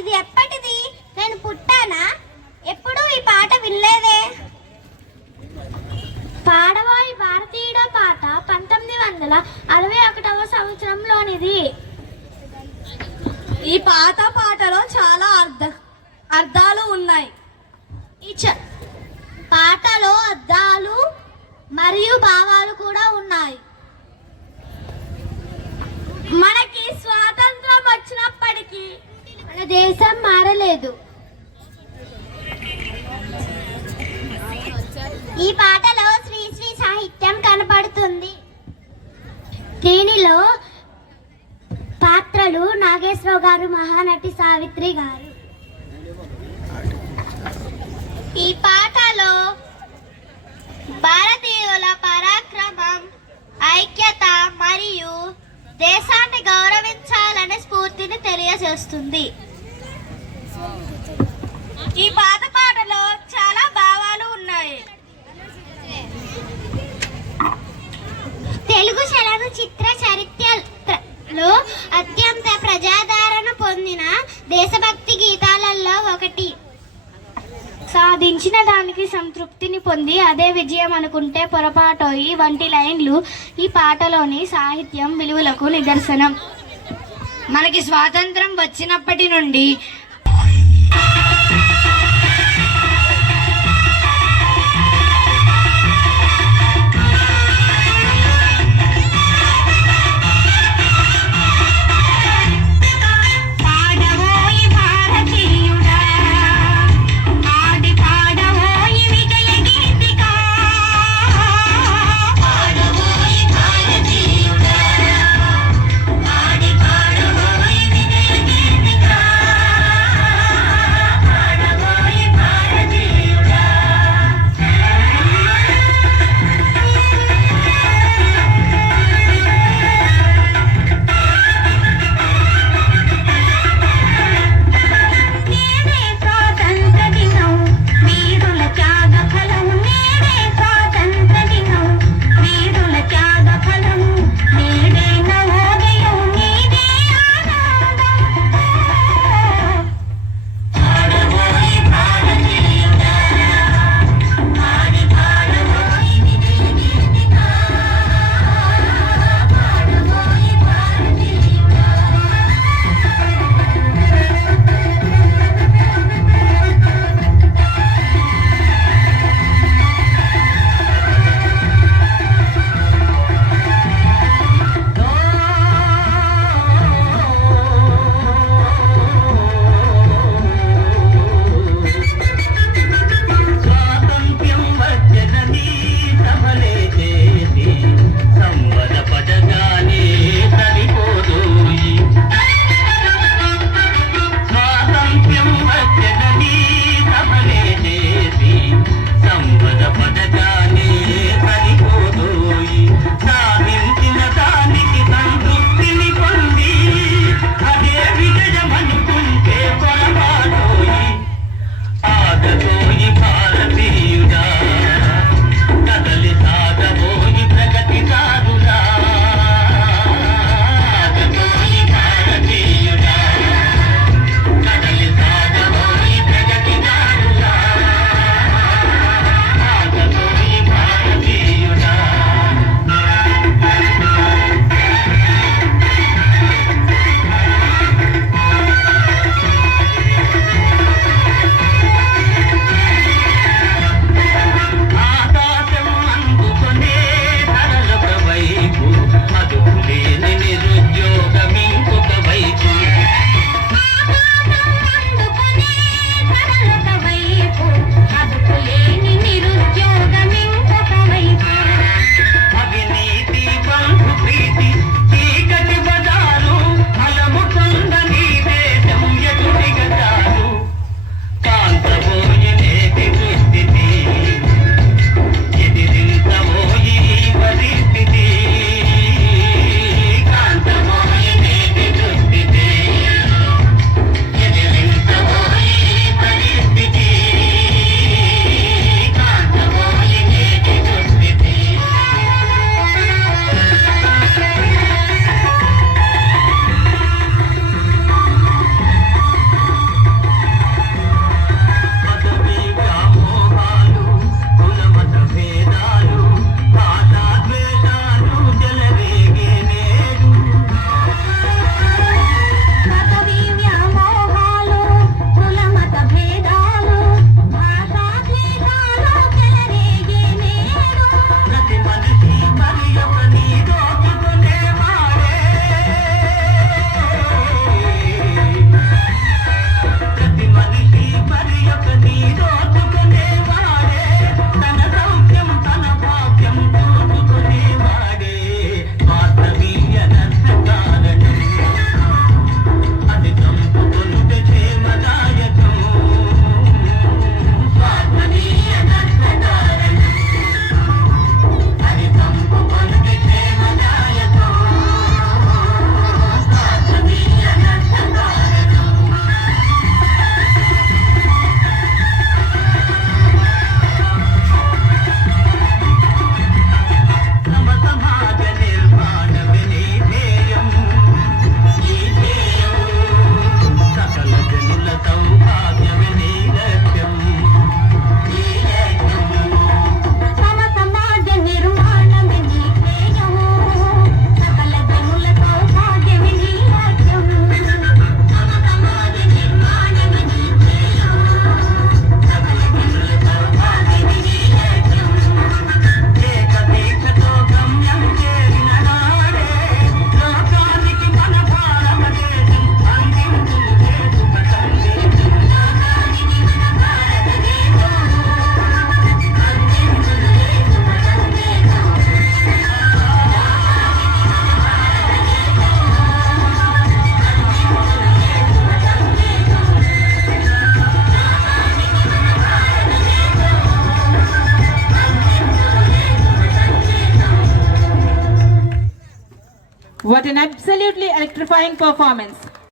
ఇది ఎప్పటిది? నేను పుట్టానా? ఎప్పుడూ ఈ పాట వినలేదే. పాడవాయి భారతీయుడ పాట 1961వ సంవత్సరంలోనిది. ఈ పాటలో చాలా అర్థాలు ఉన్నాయి. ఈ పాటలో అర్థాలు మరియు భావాలు కూడా ఉన్నాయి. మనకి స్వాతంత్రం వచ్చినప్పటికీ మన దేశం మారలేదు. ఈ పాటలో శ్రీ సాహిత్యం కనపడుతుంది. దీనిలో పాత్రలు నాగేశ్వరరావు గారు, మహానటి సావిత్రి గారు. ఈ పాటలో భారతీయుల పరాక్రమం, ఐక్యత మరియు దేశాన్ని గౌరవించాలనే స్ఫూర్తిని తెలియజేస్తుంది. ఈ పాటలో చాలా భావాలు ఉన్నాయి. తెలుగు చలనచిత్ర చరిత్రలో అత్యంత ప్రజాదరణ పొందిన దేశభక్తి గీతాలలో ఒకటి. సాధించిన దానికి సంతృప్తిని పొంది అదే విజయం అనుకుంటే పొరపాటోయి వంటి లైన్లు ఈ పాటలోని సాహిత్యం విలువలకు నిదర్శనం. మనకి స్వాతంత్రం వచ్చినప్పటి నుండి What an absolutely electrifying performance.